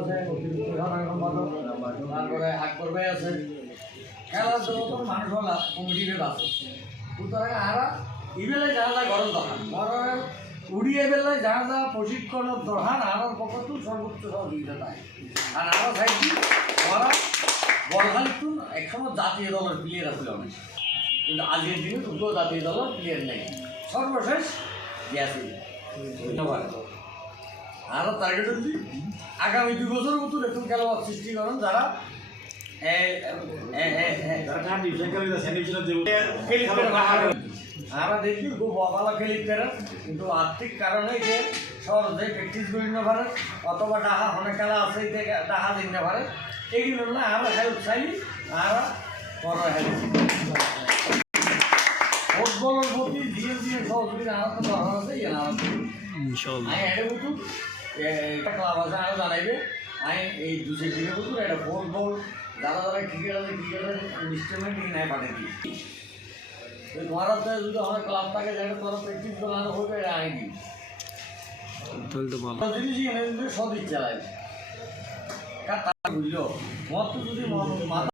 আছে, অতিরিক্ত সাধারণ সম্পাদক, তারপরে আকবর ভাই আছে, খেলার জগত মানুষ হল কমিটির আছে। সুতরাং আরা ইবেলে যা যা গরম দরকার ঘরের উড়িয়ে বেলায় যা যা প্রশিক্ষণের দরকার আরার পক্ষে সর্বোচ্চ সহযোগিতা দেয়। আর আরো চাইছি ওরা বলখালিটুন একসময় জাতীয় দলের প্লেয়ার আসলে অনেক, কিন্তু আজকের দিনে দুটো জাতীয় দলের প্লেয়ার নেই। সর্বশেষ দিয়েছে ধন্যবাদ। আরও টার্গেট হচ্ছি আগামী 2 বছরের মতো নতুন খেলোয়াড় সৃষ্টি করেন যারা আমরা দেখি খুব ভালো খেলিতে কিন্তু আর্থিক কারণে যে সহজে প্র্যাকটিস করি না পারে অথবা ডাহা অনেক খেলা আছে ডাহা দিতে পারে এইগুলো না আমরা হেল্প চাই। আমরা বড় হেল্প ফুটবলের প্রতি ধীরে ধীরে সহযোগিতা আমার তো দরকার আছে। আমি এটা বুঝু একটা ক্লাব আছে আরও জানাইবে। আমি এই 2-3 বছর একটা ফুটবল যারা যারা ক্রিকেট আছে ক্রিকেটের ইনস্ট্রুমেন্ট নিয়ে পাঠিয়ে দিই। তোমার হাতে যদি আমার ক্লাব থাকে যেটা তোরা প্র্যাকটিস করানো হবে এটা আনি দিই জিনিস এনে সদিচ্ছা লাগে বুঝলো মত যদি